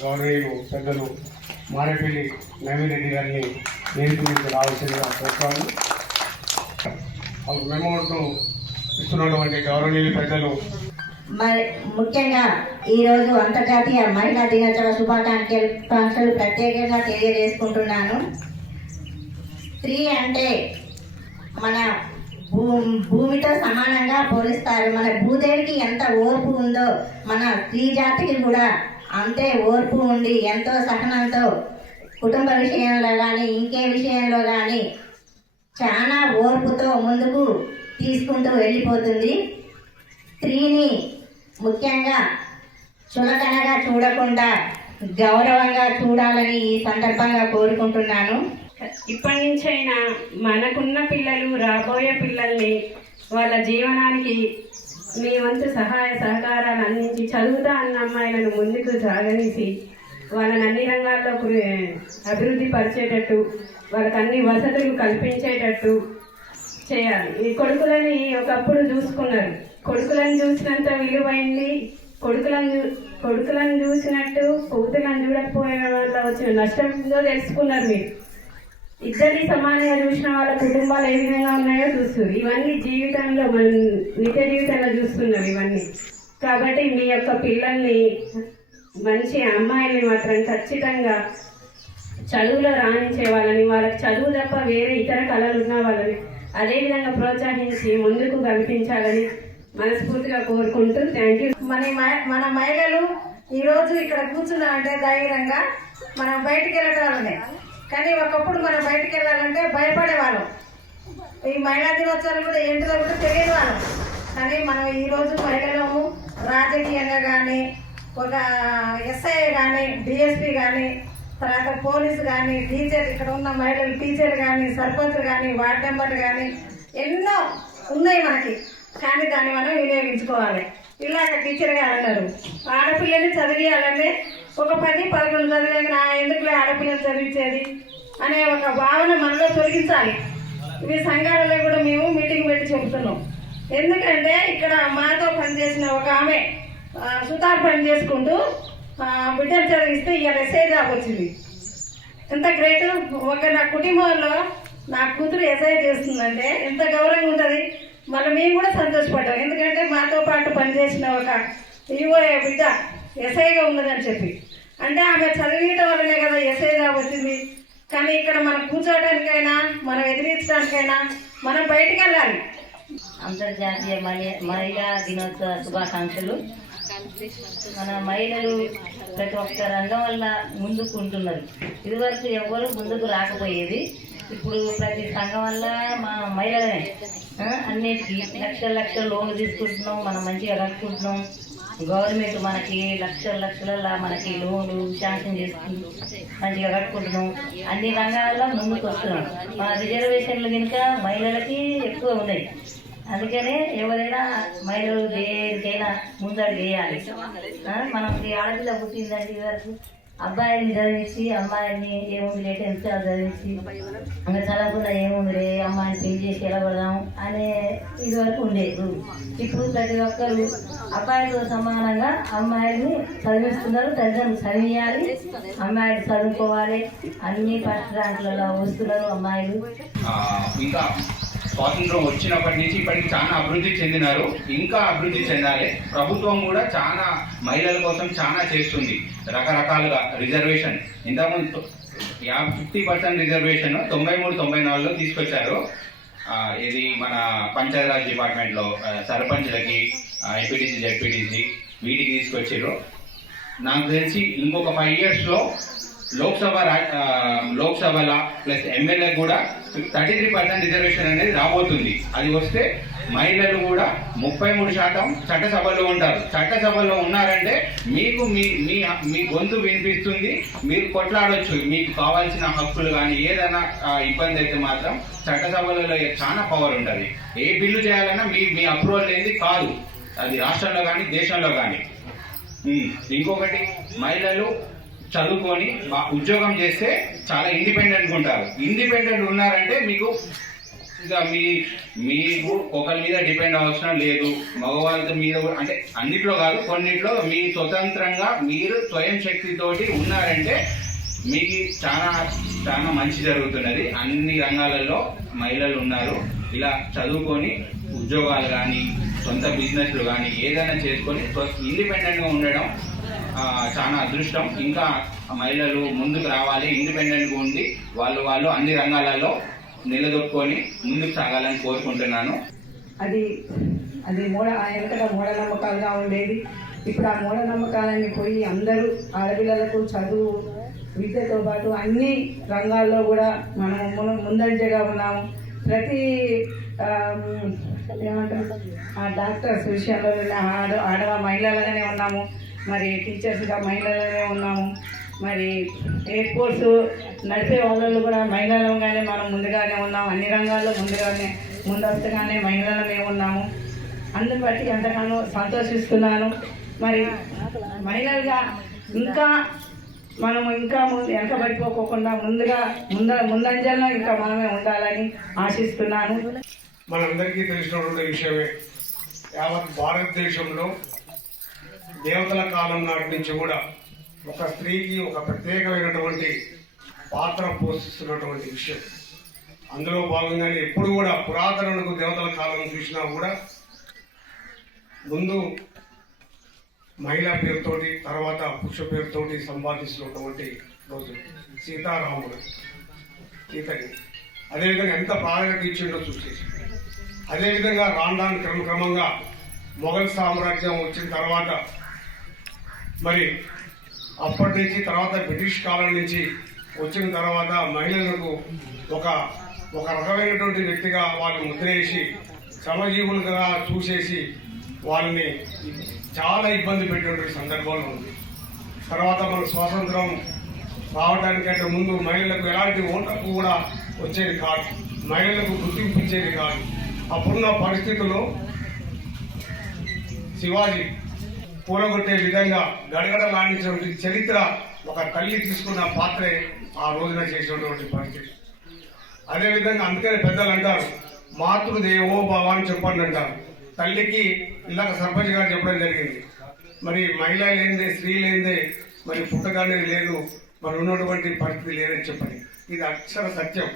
గౌరవీయులు పెద్దలు మారేపల్లి నవీన్ రెడ్డి గారిని వేదిక మీద రావాల్సిందిగా కోరుతాను. మెమోను ఇస్తున్నటువంటి గౌరవనీయులు పెద్దలు ముఖ్యంగా ఈరోజు అంతర్జాతీయ మహిళా దినోత్సవ శుభాకాంక్షలు ప్రత్యేకంగా తెలియజేసుకుంటున్నాను. స్త్రీ అంటే మన భూమితో సమానంగా పోలిస్తారు. మన భూదేవికి ఎంత ఓర్పు ఉందో మన స్త్రీ జాతికి కూడా అంతే ఓర్పు ఉండి ఎంతో సహనంతో కుటుంబ విషయంలో కానీ ఇంకే విషయంలో కానీ చాలా ఓర్పుతో ముందుకు తీసుకుంటూ వెళ్ళిపోతుంది. స్త్రీని ముఖ్యంగా చులకనగా చూడకుండా గౌరవంగా చూడాలని ఈ సందర్భంగా కోరుకుంటున్నాను. ఇప్పటి నుంచైనా మనకున్న పిల్లలు రాబోయే పిల్లల్ని వాళ్ళ జీవనానికి మీ వంతు సహాయ సహకారాలు అందించి చదువుతా అన్న అమ్మాయిలను ముందుకు సాగనిసి వాళ్ళని అన్ని రంగాల్లో అభివృద్ధి పరిచేటట్టు వాళ్ళకి అన్ని వసతులు కల్పించేటట్టు చేయాలి. ఈ కొడుకులని ఒకప్పుడు చూసుకున్నారు. కొడుకులను చూసినంత విలువైంది కొడుకులను చూసినట్టు కూతులను చూడకపోయిన వల్ల వచ్చిన నష్టంలో తెలుసుకున్నారు. మీరు ఇద్దరిని సమానంగా చూసిన వాళ్ళ కుటుంబాలు ఏ విధంగా ఉన్నాయో చూస్తారు. ఇవన్నీ జీవితంలో మనం నిత్య జీవితంలో చూస్తున్నాం ఇవన్నీ. కాబట్టి మీ యొక్క పిల్లల్ని మంచి అమ్మాయిల్ని మాత్రం ఖచ్చితంగా చదువులో రాణించే వాళ్ళని, వాళ్ళకి చదువు తప్ప వేరే ఇతర కళలు ఉన్న వాళ్ళని అదేవిధంగా ప్రోత్సహించి ముందుకు కల్పించాలని మనస్ఫూర్తిగా కోరుకుంటూ థ్యాంక్ యూ. మన మహిళలు ఈరోజు ఇక్కడ కూర్చున్నామంటే ధైర్యంగా మనం బయటికి వెళ్ళటాలనే, కానీ ఒకప్పుడు మనం బయటికి వెళ్ళాలంటే భయపడేవాళ్ళం. ఈ మహిళా దినోత్సవాలు కూడా ఏంటిదో కూడా తెలియని వాళ్ళం. కానీ మనం ఈరోజు మహిళలు రాజకీయంగా కానీ ఒక ఎస్ఐ కానీ డిఎస్పీ కానీ తర్వాత పోలీసు కానీ టీచర్ ఇక్కడ ఉన్న మహిళలు టీచర్లు కానీ సర్పంచ్లు కానీ వార్డు మెంబర్లు కానీ ఎన్నో ఉన్నాయి మనకి. కానీ దాన్ని మనం వినియోగించుకోవాలి. ఇలాగ టీచర్ గారు అన్నారు ఆడపిల్లని చదివియాలంటే ఒక 10-11 చదివాక నా ఎందుకులే ఆడపిల్లని చదివించేది అనే ఒక భావన మనలో తొలగించాలి. ఇవి సంఘాలలో కూడా మేము మీటింగ్ పెట్టి చెబుతున్నాం. ఎందుకంటే ఇక్కడ మాతో పనిచేసిన ఒక ఆమె సుతార్ పని చేసుకుంటూ బిడ్డలు చదివిస్తే ఇవాళ ఎస్ఐ జాబ్ వచ్చింది. ఎంత గ్రేట్! ఒక నా కుటుంబంలో నా కూతురు ఎస్ఐ చేస్తుందంటే ఎంత గౌరవంగా ఉంటుంది. మళ్ళీ మేము కూడా సంతోషపడ్డాం. ఎందుకంటే మాతో పాటు పనిచేసిన ఒక ఈఓఏ బిడ్డ ఎస్ఐగా ఉన్నదని చెప్పి, అంటే ఆమె చదివించడం వల్లనే కదా ఎస్ఐ జాబ్ వచ్చింది. కానీ ఇక్కడ మనం కూర్చోవడానికైనా మనం ఎదిరించడానికైనా మనం బయటికి వెళ్ళాలి. అంతర్జాతీయ మహిళా దినోత్సవ శుభాకాంక్షలు. మన మహిళలు ప్రతి ఒక్క రంగం వల్ల ముందుకుంటున్నారు. ఇదివరకు ఎవరు ముందుకు రాకపోయేది. ఇప్పుడు ప్రతి సంఘం వల్ల మా మహిళలనే అన్నిటికీ లక్షల లోన్లు తీసుకుంటున్నాం. మనం మంచిగా కట్టుకుంటున్నాం. గవర్నమెంట్ మనకి లక్షల మనకి లోన్లు శాంక్షన్ చేస్తుంది. మంచిగా కట్టుకుంటున్నాం. అన్ని రంగాల్లో ముందుకు వస్తున్నాం. మన రిజర్వేషన్లు కనుక మహిళలకి ఎక్కువ ఉన్నాయి. అందుకనే ఎవరైనా మహిళలు దేనికైనా ముందడుగు వేయాలి. మనకి ఆడపిల్ల పుట్టిందంటే వరకు అబ్బాయిని చదివించి అమ్మాయిని ఏముంది లేట్ ఎంత చదివించి ఇంకా చదవకుండా ఏముంది అమ్మాయిని పెళ్లి చేసి వెళ్ళబడదాం అనే ఇది వరకు ఉండేది. ఇప్పుడు ప్రతి ఒక్కరు అబ్బాయిలతో సమానంగా అమ్మాయిని చదివిస్తున్నారు. తల్లిదండ్రులు చదివియాలి, అమ్మాయిలు చదువుకోవాలి. అన్ని ఫస్ట్ ర్యాంకులలో వస్తున్నారు అమ్మాయిలు. ఇంకా స్వాతంత్రం వచ్చినప్పటి నుంచి ఇప్పటికి చాలా అభివృద్ధి చెందినారు. ఇంకా అభివృద్ధి చెందాలి. ప్రభుత్వం కూడా చాలా మహిళల కోసం చాలా చేస్తుంది. రకరకాలుగా రిజర్వేషన్ ఇంతకుముందు 50% రిజర్వేషన్ 93-94లో తీసుకొచ్చారు. ఇది మన పంచాయతీరాజ్ డిపార్ట్మెంట్లో సర్పంచ్లకి, ఎంపీటీసీ, జెడ్పీటీసీ వీటికి తీసుకొచ్చారు. నాకు తెలిసి ఇంకొక 5 yearsలో లోక్సభల ప్లస్ ఎమ్మెల్యే కూడా 33% రిజర్వేషన్ అనేది రాబోతుంది. అది వస్తే మహిళలు కూడా 33% చట్టసభలో ఉంటారు. చట్టసభలో ఉన్నారంటే మీకు మీ గొంతు వినిపిస్తుంది, మీరు కొట్లాడొచ్చు. మీకు కావాల్సిన హక్కులు కానీ ఏదైనా ఇబ్బంది అయితే మాత్రం చట్టసభలలో చాలా పవర్ ఉంటుంది. ఏ బిల్లు చేయాలన్నా మీ అప్రూవల్ లేనిది కాదు, అది రాష్ట్రంలో కానీ దేశంలో కానీ. ఇంకొకటి, మహిళలు చదువుకొని ఉద్యోగం చేస్తే చాలా ఇండిపెండెంట్గా ఉంటారు. ఇండిపెండెంట్ ఉన్నారంటే మీకు ఇక మీకు ఒకరి మీద డిపెండ్ అవసరం లేదు. మగవాళ్ళ మీద కూడా, అంటే అన్నిట్లో కాదు, కొన్నిట్లో మీ స్వతంత్రంగా మీరు స్వయం శక్తితోటి ఉన్నారంటే మీకు చాలా చాలా మంచి జరుగుతున్నది. అన్ని రంగాలలో మహిళలు ఉన్నారు. ఇలా చదువుకొని ఉద్యోగాలు కానీ సొంత బిజినెస్లు కానీ ఏదైనా చేసుకొని ఇండిపెండెంట్గా ఉండడం చాలా అదృష్టం. ఇంకా మహిళలు ముందుకు రావాలి, ఇండిపెండెంట్గా ఉండి వాళ్ళు అన్ని రంగాలలో నిలదొక్కుని ముందుకు సాగాలని కోరుకుంటున్నాను. అది వెనకట మూఢనమ్మకాలుగా ఉండేది. ఇప్పుడు ఆ మూఢనమ్మకాలన్నీ పోయి అందరూ ఆడపిల్లలకు చదువు, విద్యతో పాటు అన్ని రంగాల్లో కూడా మనం ముందంజగా ఉన్నాము. ప్రతి ఏమంటారు, ఆ డాక్టర్స్ విషయంలో ఆడవ మహిళలుగానే ఉన్నాము. మరి టీచర్స్గా మహిళలుగానే ఉన్నాము. మరి ఎయిర్ ఫోర్స్ నడిపే వాళ్ళు కూడా మహిళలుగానే మనం ముందుగానే ఉన్నాము. అన్ని రంగాల్లో ముందస్తుగానే మహిళలమే ఉన్నాము. అందుని బట్టి ఎంతగానో సంతోషిస్తున్నాను. మరి మహిళలుగా ఇంకా మనము ఇంకా వెనకబడిపోకుండా ముందంజల్లో ఇంకా మనమే ఉండాలని ఆశిస్తున్నాను. మనందరికీ తెలిసినటువంటి విషయమే, యావత్ భారతదేశంలో దేవతల కాలం నాటి నుంచి కూడా ఒక స్త్రీకి ఒక ప్రత్యేకమైనటువంటి పాత్ర పోషిస్తున్నటువంటి విషయం. అందులో భాగంగానే ఎప్పుడు కూడా పురాతనకు దేవతల కాలం చూసినా కూడా ముందు మహిళా పేరుతోటి, తర్వాత పురుష పేరుతోటి సంపాదిస్తున్నటువంటి రోజు సీతారాముడు సీతని అదేవిధంగా ఎంత ప్రాధాన్యత ఇచ్చిండో చూసేసి, అదేవిధంగా రాను క్రమక్రమంగా మొఘల్ సామ్రాజ్యం వచ్చిన తర్వాత మరి అప్పటి నుంచి తర్వాత బ్రిటిష్ కాలం నుంచి వచ్చిన తర్వాత మహిళలకు ఒక రకమైనటువంటి వ్యక్తిగా వాళ్ళు ముద్రేసి శ్రమజీవులుగా చూసేసి వాళ్ళని చాలా ఇబ్బంది పెట్టేటువంటి సందర్భంలో ఉంది. తర్వాత మన స్వాతంత్రం రావడానికంటే ముందు మహిళలకు ఎలాంటి ఓట్లకు కూడా వచ్చేది కాదు, మహిళలకు గుర్తింపు ఇచ్చేది కాదు. అప్పుడున్న పరిస్థితుల్లో శివాజీ కూలగొట్టే విధంగా గడగడలాడించినటువంటి చరిత్ర ఒక తల్లి తీసుకున్న పాత్రే ఆ రోజున చేసినటువంటి పరిస్థితి. అదేవిధంగా అందుకని పెద్దలు అంటారు, మాతృదేవో భవ అని చెప్పండి అంటారు. తల్లికి ఇలాగ సర్పంచ్ గారు చెప్పడం జరిగింది. మరి మహిళ లేనిదే, స్త్రీ లేనిదే మరి పుట్టగానే లేదు, మరి ఉన్నటువంటి పరిస్థితి లేదని చెప్పని. ఇది అక్షర సత్యం.